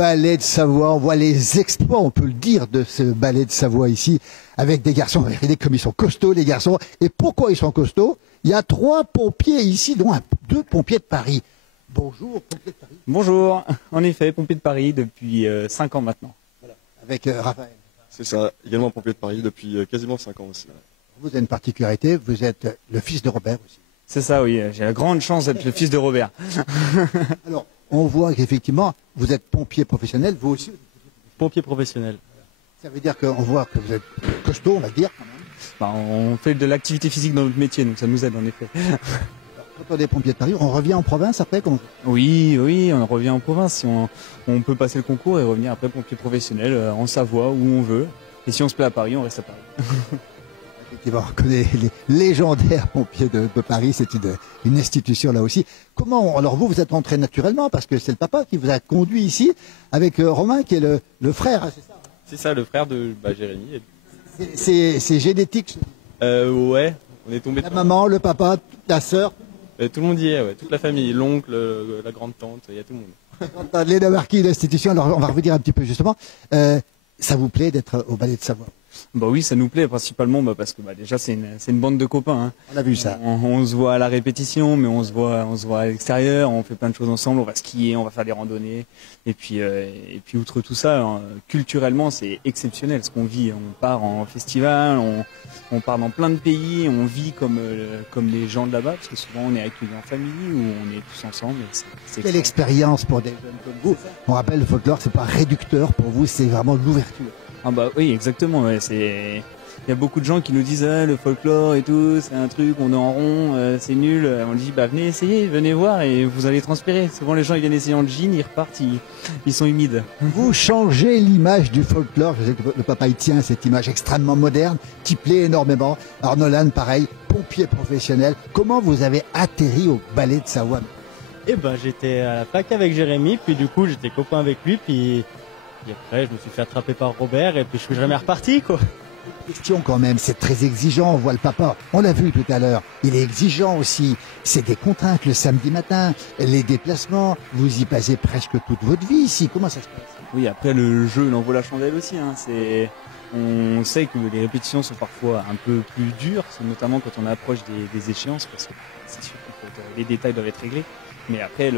ballet de Savoie. On voit les exploits, on peut le dire, de ce ballet de Savoie ici, avec des garçons. Regardez comme ils sont costauds, les garçons. Et pourquoi ils sont costauds? Il y a 3 pompiers ici, dont 2 pompiers de Paris. Bonjour, pompiers de Paris. Bonjour, en effet, pompier de Paris depuis 5 ans maintenant. Voilà. Avec Raphaël. C'est ça, également pompier de Paris depuis quasiment 5 ans aussi. Vous avez une particularité, vous êtes le fils de Robert aussi. C'est ça, oui, j'ai la grande chance d'être le fils de Robert. Alors, on voit qu'effectivement, vous êtes pompier professionnel, vous aussi. Pompier professionnel. Ça veut dire qu'on voit que vous êtes costaud, on va dire. Bah, on fait de l'activité physique dans notre métier, donc ça nous aide en effet. Quand on est pompier de Paris, on revient en province après comment... Oui, on revient en province. Si on peut passer le concours et revenir après pompier professionnel en Savoie, où on veut. Et si on se plaît à Paris, on reste à Paris. Effectivement, on connaît les légendaires pompiers de Paris, c'est une institution là aussi. Comment, alors vous êtes rentré naturellement, parce que c'est le papa qui vous a conduit ici, avec Romain qui est le frère, c'est ça? C'est ça, le frère de Jérémy. C'est génétique. Ouais, on est tombé. La maman, le papa, la sœur. Tout le monde y est, ouais. Toute la famille, l'oncle, la grande-tante, il y a tout le monde. Léna Marquis, l'institution, alors on va revenir un petit peu justement. Ça vous plaît d'être au ballet de Savoie? Bah oui, ça nous plaît principalement parce que déjà c'est une bande de copains. Hein. On a vu ça. On se voit à la répétition, mais on se voit à l'extérieur. On fait plein de choses ensemble. On va skier, on va faire des randonnées. Et puis outre tout ça, culturellement c'est exceptionnel ce qu'on vit. On part en festival, on part dans plein de pays, on vit comme les gens de là-bas, parce que souvent on est accueillis en famille ou on est tous ensemble. Quelle expérience pour des jeunes comme vous. On rappelle, le folklore c'est pas réducteur pour vous, c'est vraiment l'ouverture. Ah bah oui, exactement. Ouais, il y a beaucoup de gens qui nous disent le folklore et tout, c'est un truc, on est en rond, c'est nul. On dit venez essayer, venez voir et vous allez transpirer. Souvent les gens ils viennent essayer en jean, ils repartent, ils sont humides. Vous changez l'image du folklore. Je sais que le papa il tient cette image extrêmement moderne qui plaît énormément. Alors Nolan, pareil, pompier professionnel. Comment vous avez atterri au ballet de Savoie? Eh ben j'étais à la fac avec Jérémy, puis du coup j'étais copain avec lui, puis après je me suis fait attraper par Robert et puis je suis jamais reparti quoi. Question quand même, c'est très exigeant, on voit le papa, on l'a vu tout à l'heure, il est exigeant aussi, c'est des contraintes le samedi matin, les déplacements, vous y passez presque toute votre vie ici, comment ça se passe? Oui, après le jeu il en vaut la chandelle aussi, hein. On sait que les répétitions sont parfois un peu plus dures, notamment quand on approche des échéances, parce que c'est sûr que les détails doivent être réglés, mais après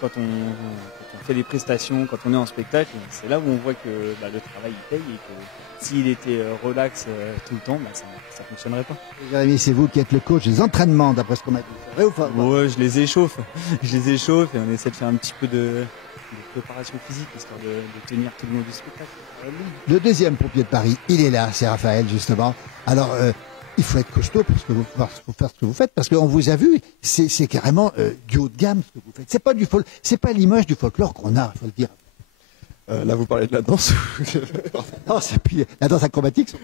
quand on fait des prestations, quand on est en spectacle, c'est là où on voit que le travail il paye et que s'il était relax tout le temps, ça fonctionnerait pas. Jérémy, c'est vous qui êtes le coach des entraînements, d'après ce qu'on m'a dit. C'est vrai ou pas? Ouais, je les échauffe. Et on essaie de faire un petit peu de préparation physique, histoire de tenir tout le long du spectacle. Le deuxième pompier de Paris, il est là, c'est Raphaël justement. Alors, il faut être costaud pour faire ce que vous faites, parce qu'on vous a vu, c'est carrément du haut de gamme ce que vous faites. C'est pas l'image du folklore qu'on a, il faut le dire. Là, vous parlez de la danse. Non, c'est puis la danse acrobatique.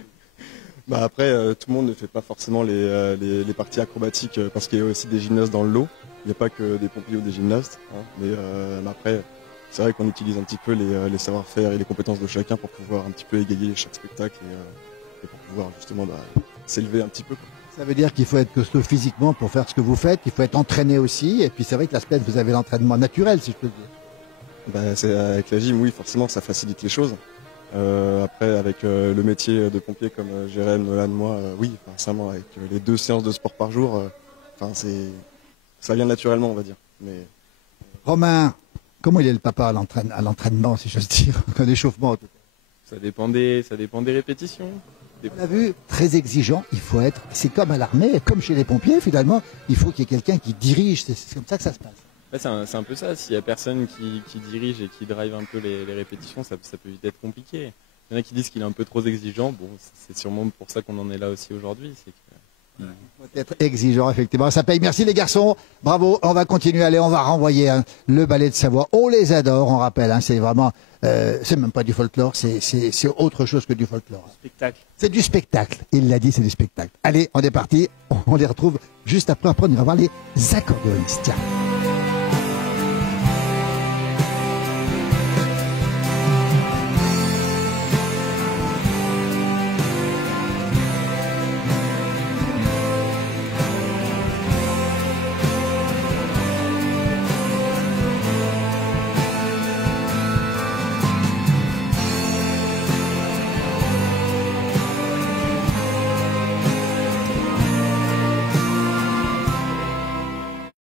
Après, tout le monde ne fait pas forcément les parties acrobatiques parce qu'il y a aussi des gymnastes dans le lot. Il n'y a pas que des pompiers ou des gymnastes. Hein. Mais après, c'est vrai qu'on utilise un petit peu les savoir-faire et les compétences de chacun pour pouvoir un petit peu égayer chaque spectacle et pour pouvoir justement s'élever un petit peu. Quoi. Ça veut dire qu'il faut être costaud physiquement pour faire ce que vous faites, il faut être entraîné aussi, et puis c'est vrai que l'aspect, vous avez l'entraînement naturel, si je peux dire. Avec la gym, oui, forcément, ça facilite les choses. Après, avec le métier de pompier comme Jérém, Nolan, moi, oui, sincèrement, avec les 2 séances de sport par jour, ça vient naturellement, on va dire. Mais... Romain, comment il est le papa à l'entraînement, si j'ose dire, à l'échauffement en tout cas? Ça dépend des répétitions. On a vu, très exigeant, il faut être, c'est comme à l'armée, comme chez les pompiers finalement, il faut qu'il y ait quelqu'un qui dirige, c'est comme ça que ça se passe. C'est un peu ça, s'il y a personne qui dirige et qui drive un peu les répétitions, ça peut vite être compliqué. Il y en a qui disent qu'il est un peu trop exigeant, bon, c'est sûrement pour ça qu'on en est là aussi aujourd'hui. Il faut être exigeant, effectivement, ça paye. Merci les garçons, bravo, on va continuer, allez, on va renvoyer le ballet de Savoie, on les adore, on rappelle, c'est vraiment, c'est même pas du folklore, c'est autre chose que du folklore. Spectacle. C'est du spectacle, il l'a dit, c'est du spectacle. Allez, on est parti, on les retrouve juste après on ira voir les accordéonistes. Tiens.